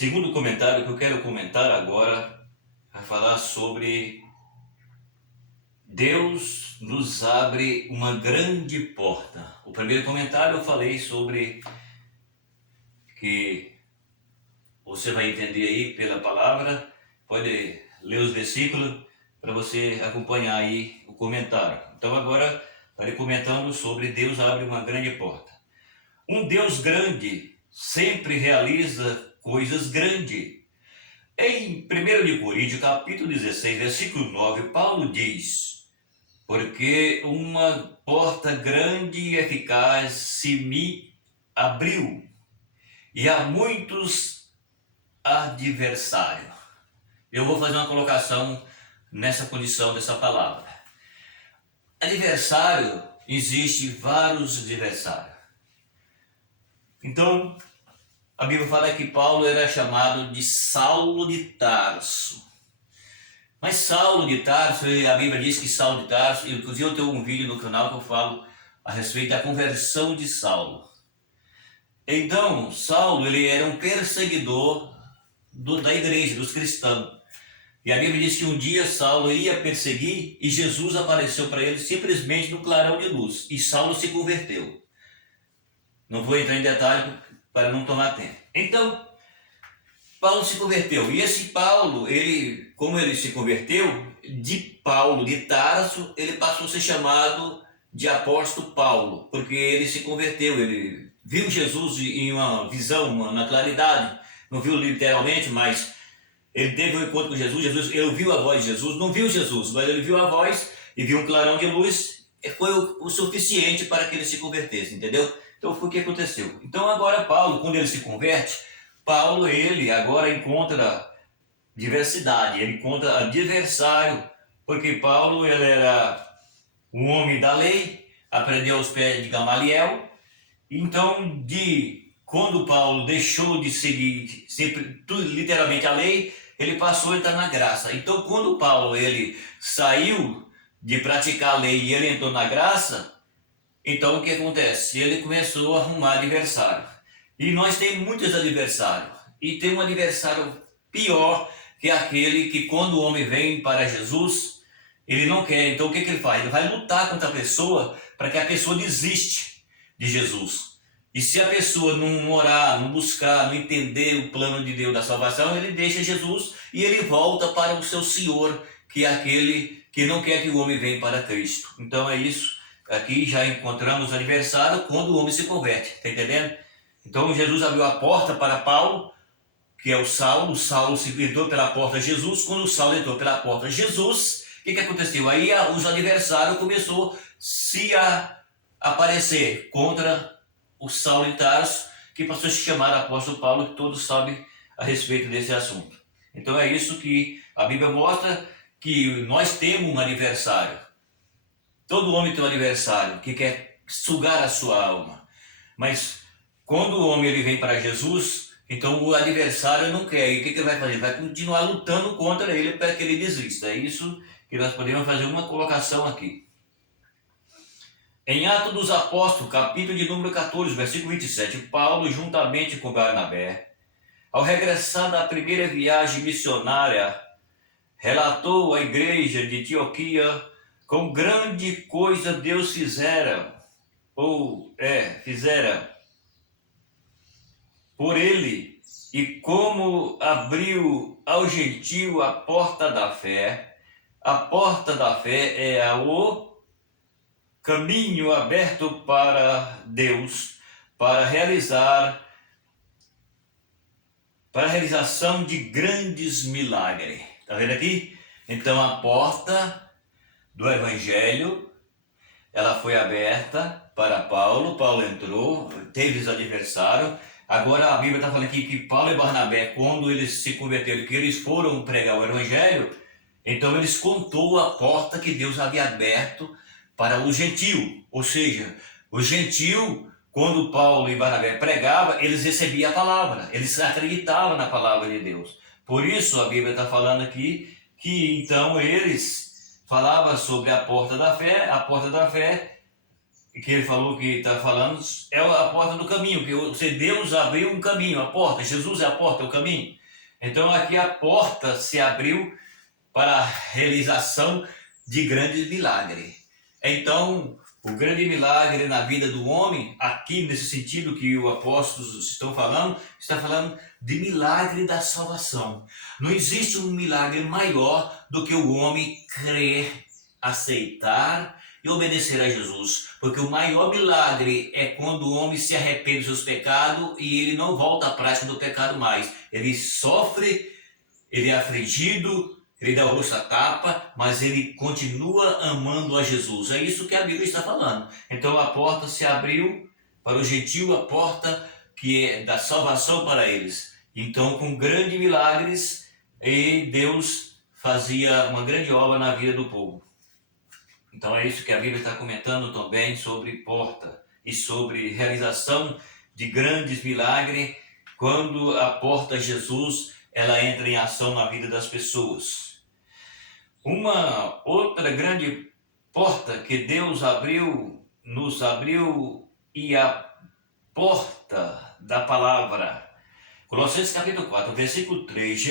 segundo comentário que eu quero comentar agora vai falar sobre Deus nos abre uma grande porta. O primeiro comentário eu falei sobre que você vai entender aí pela palavra, pode ler os versículos para você acompanhar aí o comentário. Então agora estarei comentando sobre Deus abre uma grande porta. Um Deus grande sempre realiza coisas grandes. Em 1 de Coríntios, capítulo 16, versículo 9, Paulo diz: porque uma porta grande e eficaz se me abriu, e há muitos adversários. Eu vou fazer uma colocação nessa condição dessa palavra. Adversário, existe vários adversários. Então, a Bíblia fala que Paulo era chamado de Saulo de Tarso. Mas Saulo de Tarso, a Bíblia diz que Saulo de Tarso, inclusive eu tenho um vídeo no canal que eu falo a respeito da conversão de Saulo. Então, Saulo, ele era um perseguidor da igreja, dos cristãos. E a Bíblia diz que um dia Saulo ia perseguir e Jesus apareceu para ele simplesmente no clarão de luz. E Saulo se converteu. Não vou entrar em detalhe para não tomar tempo. Então, Paulo se converteu. E esse Paulo, como ele se converteu, de Paulo de Tarso, ele passou a ser chamado de apóstolo Paulo, porque ele se converteu, ele viu Jesus em uma visão, na claridade, não viu literalmente, mas ele teve um encontro com Jesus, ele ouviu a voz de Jesus, não viu Jesus, mas ele viu a voz e viu um clarão de luz, foi o suficiente para que ele se convertesse, entendeu? Então foi o que aconteceu. Então agora Paulo, quando ele se converte, Paulo, ele agora encontra diversidade, ele encontra adversário, porque Paulo, ele era um homem da lei, aprendeu aos pés de Gamaliel. Então, quando Paulo deixou de seguir literalmente a lei, ele passou a estar na graça. Então, quando Paulo ele saiu de praticar a lei e ele entrou na graça, então o que acontece? Ele começou a arrumar adversário. E nós temos muitos adversários. E tem um adversário pior, que é aquele que quando o homem vem para Jesus, ele não quer. Então o que ele faz? Ele vai lutar contra a pessoa para que a pessoa desiste de Jesus. E se a pessoa não orar, não buscar, não entender o plano de Deus da salvação, ele deixa Jesus e ele volta para o seu Senhor, que é aquele que não quer que o homem venha para Cristo. Então é isso. Aqui já encontramos o adversário quando o homem se converte. Está entendendo? Então Jesus abriu a porta para Paulo, que é o Saulo se entrou pela porta Jesus. Quando o Saulo entrou pela porta Jesus, o que aconteceu? Aí os adversários começaram a se aparecer contra o Saulo de Tarso, que passou a se chamar apóstolo Paulo, que todos sabem a respeito desse assunto. Então é isso que a Bíblia mostra, que nós temos um adversário. Todo homem tem um adversário que quer sugar a sua alma. Mas quando o homem ele vem para Jesus, então o adversário não quer. E o que ele vai fazer? Vai continuar lutando contra ele para que ele desista. É isso que nós podemos fazer uma colocação aqui. Em Atos dos Apóstolos, capítulo de número 14, versículo 27, Paulo, juntamente com Barnabé, ao regressar da primeira viagem missionária, relatou à igreja de Antioquia com grande coisa Deus fizera por ele, e como abriu ao gentio a porta da fé. A porta da fé é o caminho aberto para Deus, para a realização de grandes milagres. Está vendo aqui? Então a porta do Evangelho, ela foi aberta para Paulo. Paulo entrou, teve os adversários. Agora a Bíblia está falando aqui que Paulo e Barnabé, quando eles se converteram, que eles foram pregar o Evangelho, então eles contou a porta que Deus havia aberto para o gentio. Ou seja, o gentio, quando Paulo e Barnabé pregavam, eles recebiam a palavra, eles acreditavam na palavra de Deus. Por isso a Bíblia está falando aqui que então eles falavam sobre a porta da fé que ele falou que está falando, é a porta do caminho, que Deus abriu um caminho, a porta, Jesus é a porta, é o caminho. Então aqui a porta se abriu para a realização de grandes milagres. Então, o grande milagre na vida do homem, aqui nesse sentido que o apóstolo está falando de milagre da salvação. Não existe um milagre maior do que o homem crer, aceitar e obedecer a Jesus. Porque o maior milagre é quando o homem se arrepende dos seus pecados e ele não volta à prática do pecado mais. Ele sofre, ele é afligido, ele dá o rosto à tapa, mas ele continua amando a Jesus. É isso que a Bíblia está falando. Então a porta se abriu para o gentio, a porta que é da salvação para eles. Então, com grandes milagres, Deus fazia uma grande obra na vida do povo. Então é isso que a Bíblia está comentando também sobre porta e sobre realização de grandes milagres quando a porta Jesus ela entra em ação na vida das pessoas. Uma outra grande porta que Deus abriu, nos abriu, e a porta da palavra. Colossenses capítulo 4, versículo 3,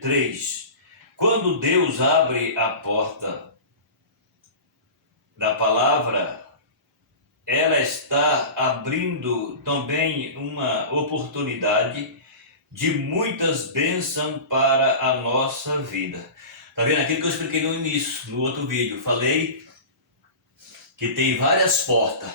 3. Quando Deus abre a porta da palavra, ela está abrindo também uma oportunidade de muitas bênçãos para a nossa vida. Tá vendo aquilo que eu expliquei no início, no outro vídeo? Falei que tem várias portas,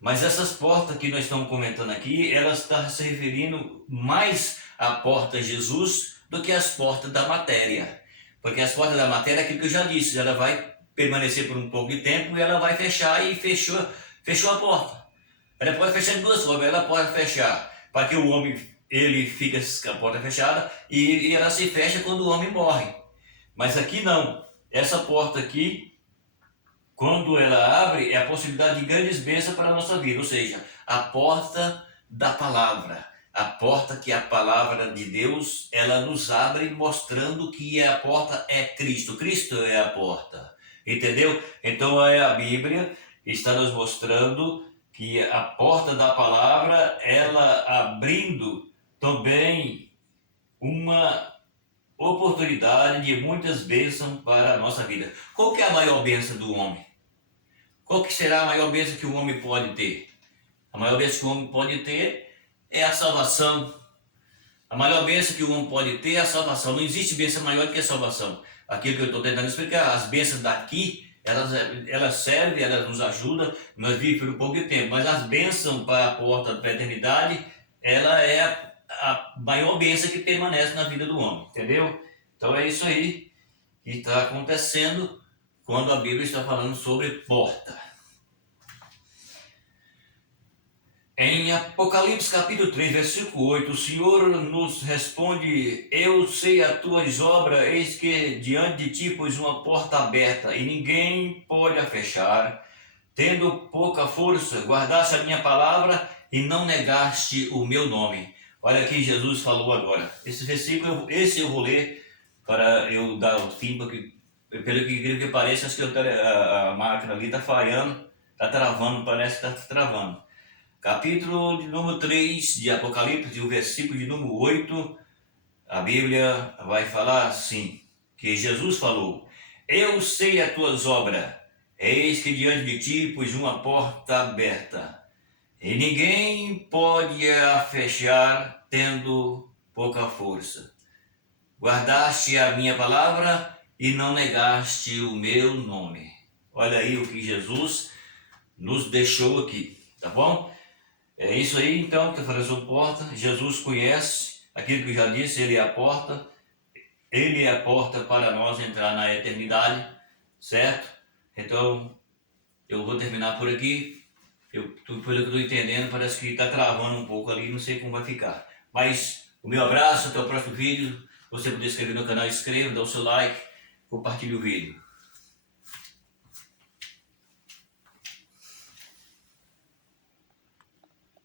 mas essas portas que nós estamos comentando aqui, elas estão se referindo mais à porta Jesus do que às portas da matéria. Porque as portas da matéria é aquilo que eu já disse, ela vai permanecer por um pouco de tempo e ela vai fechar, e fechou a porta. Ela pode fechar de duas formas, ela pode fechar para que o homem, ele fica com a porta fechada, e ela se fecha quando o homem morre. Mas aqui não, essa porta aqui, quando ela abre, é a possibilidade de grandes bênçãos para a nossa vida, ou seja, a porta da palavra, a porta que a palavra de Deus, ela nos abre mostrando que a porta é Cristo, Cristo é a porta, entendeu? Então a Bíblia está nos mostrando que a porta da palavra, ela abrindo também uma oportunidade de muitas bênçãos para a nossa vida. Qual que é a maior bênção do homem? Qual que será a maior bênção que o homem pode ter? A maior bênção que o homem pode ter é a salvação. A maior bênção que o homem pode ter é a salvação. Não existe bênção maior do que a salvação. Aquilo que eu estou tentando explicar, as bênçãos daqui, elas servem, elas nos ajudam, nós vivemos por um pouco de tempo, mas as bênçãos para a porta da eternidade, ela é a maior bênção que permanece na vida do homem, entendeu? Então é isso aí que está acontecendo quando a Bíblia está falando sobre porta. Em Apocalipse capítulo 3, versículo 8, o Senhor nos responde: eu sei as tuas obras, eis que diante de ti pus uma porta aberta, e ninguém pode a fechar. Tendo pouca força, guardaste a minha palavra e não negaste o meu nome. Olha aqui Jesus falou agora. Esse versículo, eu vou ler para eu dar o fim, porque pelo que parece, acho que a máquina ali está falhando, está travando, parece que está travando. Capítulo de número 3 de Apocalipse, o versículo de número 8, a Bíblia vai falar assim, que Jesus falou: eu sei as tuas obras, eis que diante de ti pus uma porta aberta, e ninguém pode a fechar, tendo pouca força. Guardaste a minha palavra e não negaste o meu nome. Olha aí o que Jesus nos deixou aqui, tá bom? É isso aí então que eu falei sobre porta. Jesus conhece aquilo que eu já disse, ele é a porta. Ele é a porta para nós entrar na eternidade, certo? Então, eu vou terminar por aqui. Pelo que eu estou entendendo, parece que está travando um pouco ali, não sei como vai ficar. Mas o meu abraço, até o próximo vídeo. Se você puder inscrever no canal, inscreva, dá o seu like, compartilhe o vídeo.